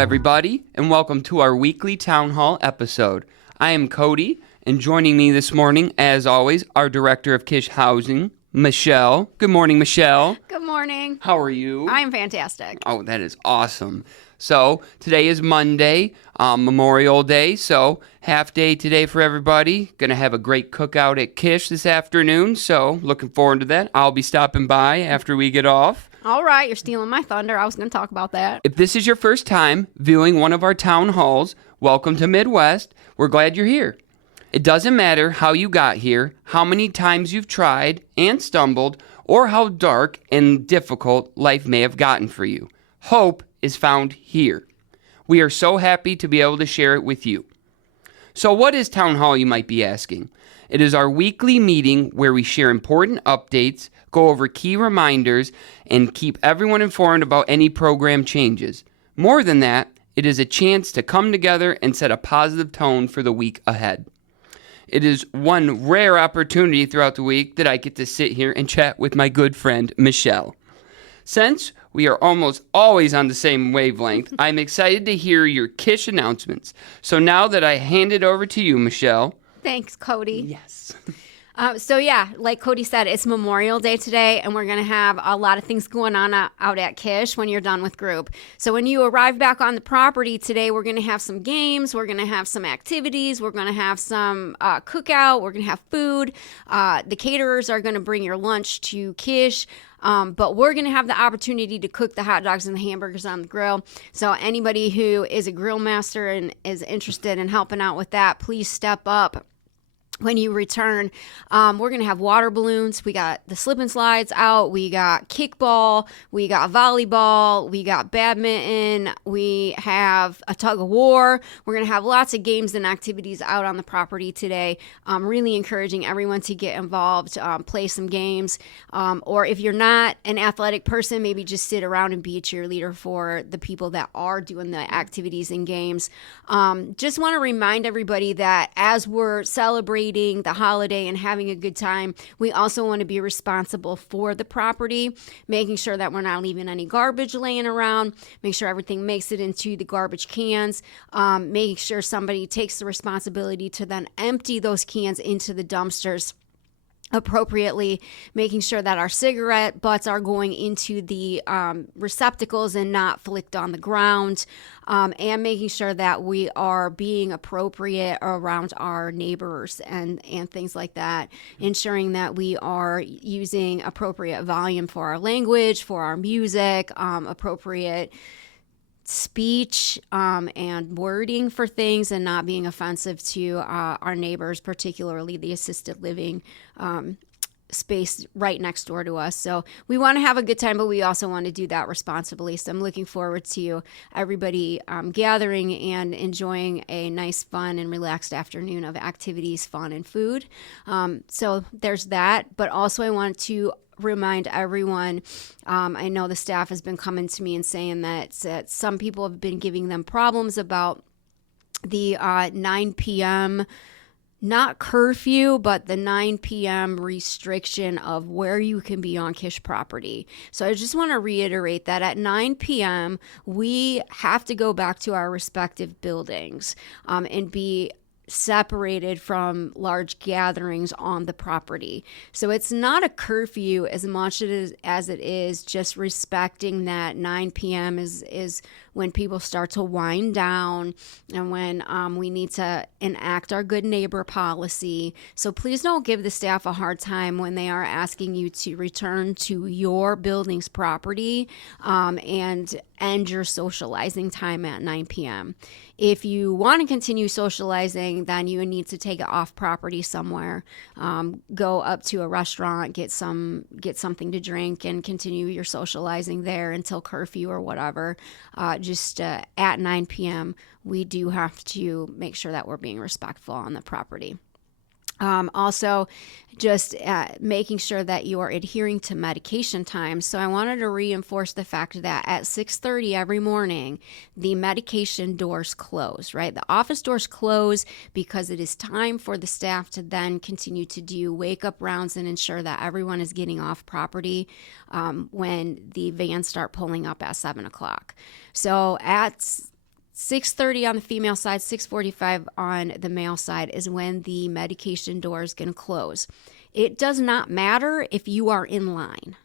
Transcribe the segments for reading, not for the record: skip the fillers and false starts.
everybody, and welcome to our weekly Town Hall episode. I am Cody, and joining me this morning, as always, our Director of Kish Housing, Michelle. Good morning, Michelle. Good morning. How are you? I'm fantastic. Oh, that is awesome. So, today is Monday, Memorial Day, so half day today for everybody. Gonna have a great cookout at Kish this afternoon, so looking forward to that. I'll be stopping by after we get off. All right, you're stealing my thunder. I was going to talk about that. If this is your first time viewing one of our town halls, welcome to Midwest. We're glad you're here. It doesn't matter how you got here, how many times you've tried and stumbled, or how dark and difficult life may have gotten for you. Hope is found here. We are so happy to be able to share it with you. So what is Town Hall, you might be asking? It is our weekly meeting where we share important updates, go over key reminders, and keep everyone informed about any program changes. More than that, it is a chance to come together and set a positive tone for the week ahead. It is one rare opportunity throughout the week that I get to sit here and chat with my good friend, Michelle. Since we are almost always on the same wavelength, I'm excited to hear your Kish announcements. So now that I hand it over to you, Michelle. Thanks, Cody. Yes. Like Cody said, it's Memorial Day today, and we're going to have a lot of things going on out at Kish when you're done with group. So when you arrive back on the property today, we're going to have some games, we're going to have some activities, we're going to have some cookout, we're going to have food. The caterers are going to bring your lunch to Kish. But we're going to have the opportunity to cook the hot dogs and the hamburgers on the grill. So anybody who is a grill master and is interested in helping out with that, please step up. When you return, we're going to have water balloons. We got the slip and slides out. We got kickball. We got volleyball. We got badminton. We have a tug of war. We're going to have lots of games and activities out on the property today. Really encouraging everyone to get involved, play some games. Or if you're not an athletic person, maybe just sit around and be a cheerleader for the people that are doing the activities and games. Just want to remind everybody that as we're celebrating the holiday and having a good time, we also want to be responsible for the property, making sure that we're not leaving any garbage laying around, make sure everything makes it into the garbage cans, making sure somebody takes the responsibility to then empty those cans into the dumpsters appropriately, making sure that our cigarette butts are going into the receptacles and not flicked on the ground, and making sure that we are being appropriate around our neighbors and things like that, ensuring that we are using appropriate volume for our language, for our music, appropriate speech and wording for things, and not being offensive to our neighbors, particularly the assisted living space right next door to us. So we want to have a good time, but we also want to do that responsibly. So I'm looking forward to everybody gathering and enjoying a nice, fun, and relaxed afternoon of activities, fun, and food. So there's that. But also I want to remind everyone, I know the staff has been coming to me and saying that some people have been giving them problems about the 9 p.m., not curfew, but the 9 p.m. restriction of where you can be on Kish property. So I just want to reiterate that at 9 p.m., we have to go back to our respective buildings and be separated from large gatherings on the property. So it's not a curfew as much as it is just respecting that 9 p.m. is when people start to wind down and when we need to enact our good neighbor policy. So please don't give the staff a hard time when they are asking you to return to your building's property and end your socializing time at 9 p.m. If you want to continue socializing, then you need to take it off property somewhere. Go up to a restaurant, get something to drink, and continue your socializing there until curfew or whatever. At 9 p.m., we do have to make sure that we're being respectful on the property. Also, just making sure that you are adhering to medication times. So I wanted to reinforce the fact that at 6:30 every morning, the medication doors close, right? The office doors close because it is time for the staff to then continue to do wake-up rounds and ensure that everyone is getting off property when the vans start pulling up at 7 o'clock. So at 6:30 on the female side, 6:45 on the male side is when the medication door is going to close. It does not matter if you are in line.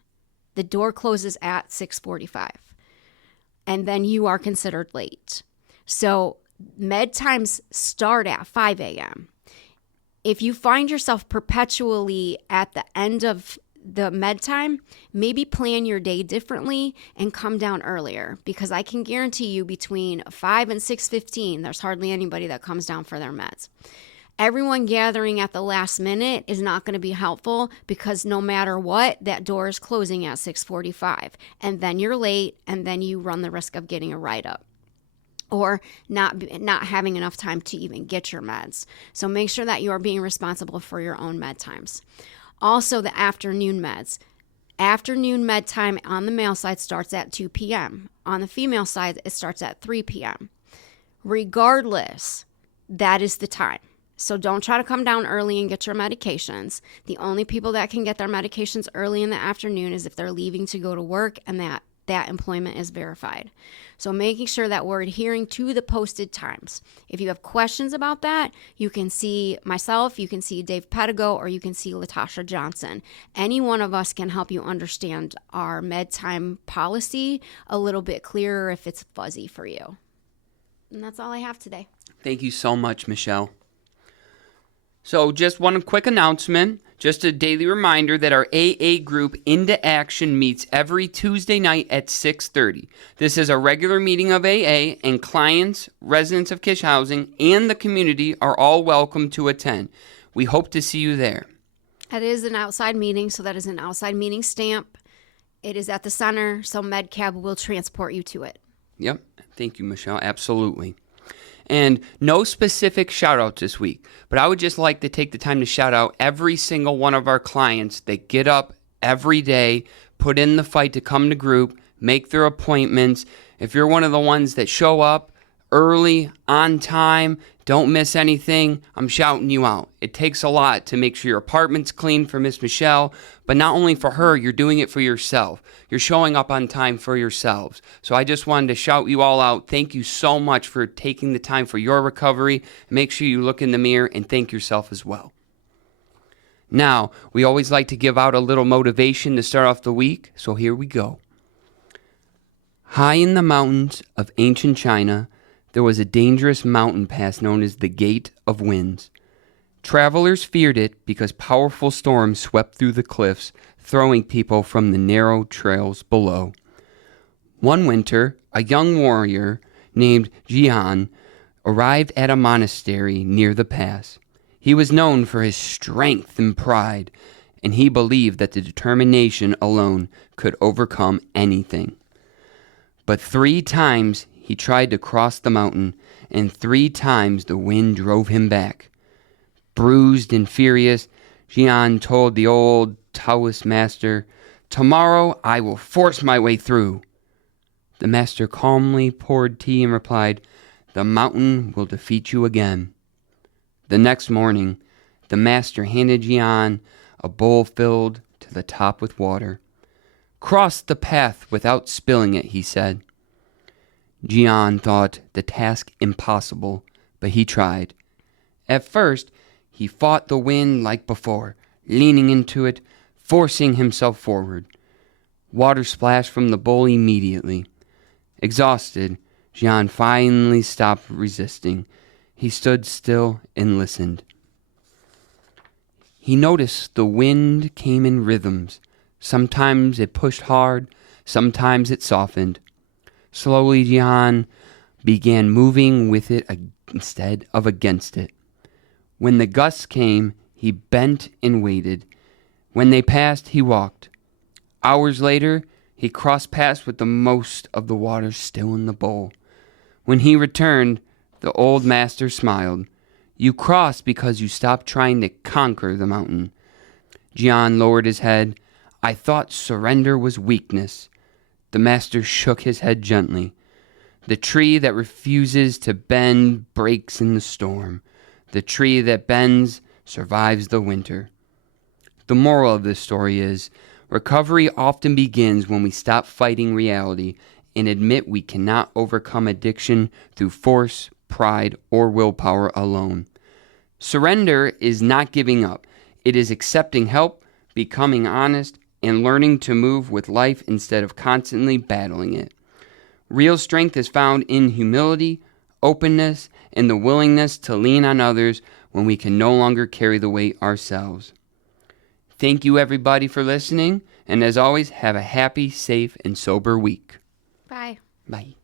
The door closes at 6:45, and then you are considered late. So med times start at 5 a.m. If you find yourself perpetually at the end of the med time, maybe plan your day differently and come down earlier, because I can guarantee you between 5 and 6:15, there's hardly anybody that comes down for their meds. Everyone gathering at the last minute is not going to be helpful, because no matter what, that door is closing at 6:45, and then you're late, and then you run the risk of getting a write-up or not having enough time to even get your meds. So make sure that you are being responsible for your own med times. Also, the afternoon meds. Afternoon med time on the male side starts at 2 p.m. On the female side, it starts at 3 p.m. Regardless, that is the time. So don't try to come down early and get your medications. The only people that can get their medications early in the afternoon is if they're leaving to go to work and that employment is verified. So making sure that we're adhering to the posted times. If you have questions about that, you can see myself, you can see Dave Pedigo, or you can see Latasha Johnson. Any one of us can help you understand our med time policy a little bit clearer if it's fuzzy for you. And that's all I have today. Thank you so much, Michelle. So just one quick announcement, just a daily reminder that our AA group Into Action meets every Tuesday night at 6:30. This is a regular meeting of AA, and clients, residents of Kish Housing, and the community are all welcome to attend. We hope to see you there. It is an outside meeting, so that is an outside meeting stamp. It is at the center, so MedCab will transport you to it. Yep. Thank you, Michelle. Absolutely. And no specific shout out this week, but I would just like to take the time to shout out every single one of our clients that get up every day, put in the fight to come to group, make their appointments. If you're one of the ones that show up early, on time, don't miss anything, I'm shouting you out. It takes a lot to make sure your apartment's clean for Miss Michelle, but not only for her, you're doing it for yourself. You're showing up on time for yourselves. So I just wanted to shout you all out. Thank you so much for taking the time for your recovery. Make sure you look in the mirror and thank yourself as well. Now, we always like to give out a little motivation to start off the week, so here we go. High in the mountains of ancient China, there was a dangerous mountain pass known as the Gate of Winds. Travelers feared it because powerful storms swept through the cliffs, throwing people from the narrow trails below. One winter, a young warrior named Jian arrived at a monastery near the pass. He was known for his strength and pride, and he believed that the determination alone could overcome anything. But 3 times he tried to cross the mountain, and 3 times the wind drove him back. Bruised and furious, Jian told the old Taoist master, "Tomorrow I will force my way through." The master calmly poured tea and replied, "The mountain will defeat you again." The next morning, the master handed Jian a bowl filled to the top with water. "Cross the path without spilling it," he said. Jian thought the task impossible, but he tried. At first, he fought the wind like before, leaning into it, forcing himself forward. Water splashed from the bowl immediately. Exhausted, Jian finally stopped resisting. He stood still and listened. He noticed the wind came in rhythms. Sometimes it pushed hard, sometimes it softened. Slowly, Jian began moving with it instead of against it. When the gusts came, he bent and waited. When they passed, he walked. Hours later, he crossed paths with the most of the water still in the bowl. When he returned, the old master smiled. "You crossed because you stopped trying to conquer the mountain." Jian lowered his head. "I thought surrender was weakness." The master shook his head gently. "The tree that refuses to bend breaks in the storm. The tree that bends survives the winter." The moral of this story is, recovery often begins when we stop fighting reality and admit we cannot overcome addiction through force, pride, or willpower alone. Surrender is not giving up. It is accepting help, becoming honest, and learning to move with life instead of constantly battling it. Real strength is found in humility, openness, and the willingness to lean on others when we can no longer carry the weight ourselves. Thank you, everybody, for listening, and as always, have a happy, safe, and sober week. Bye. Bye.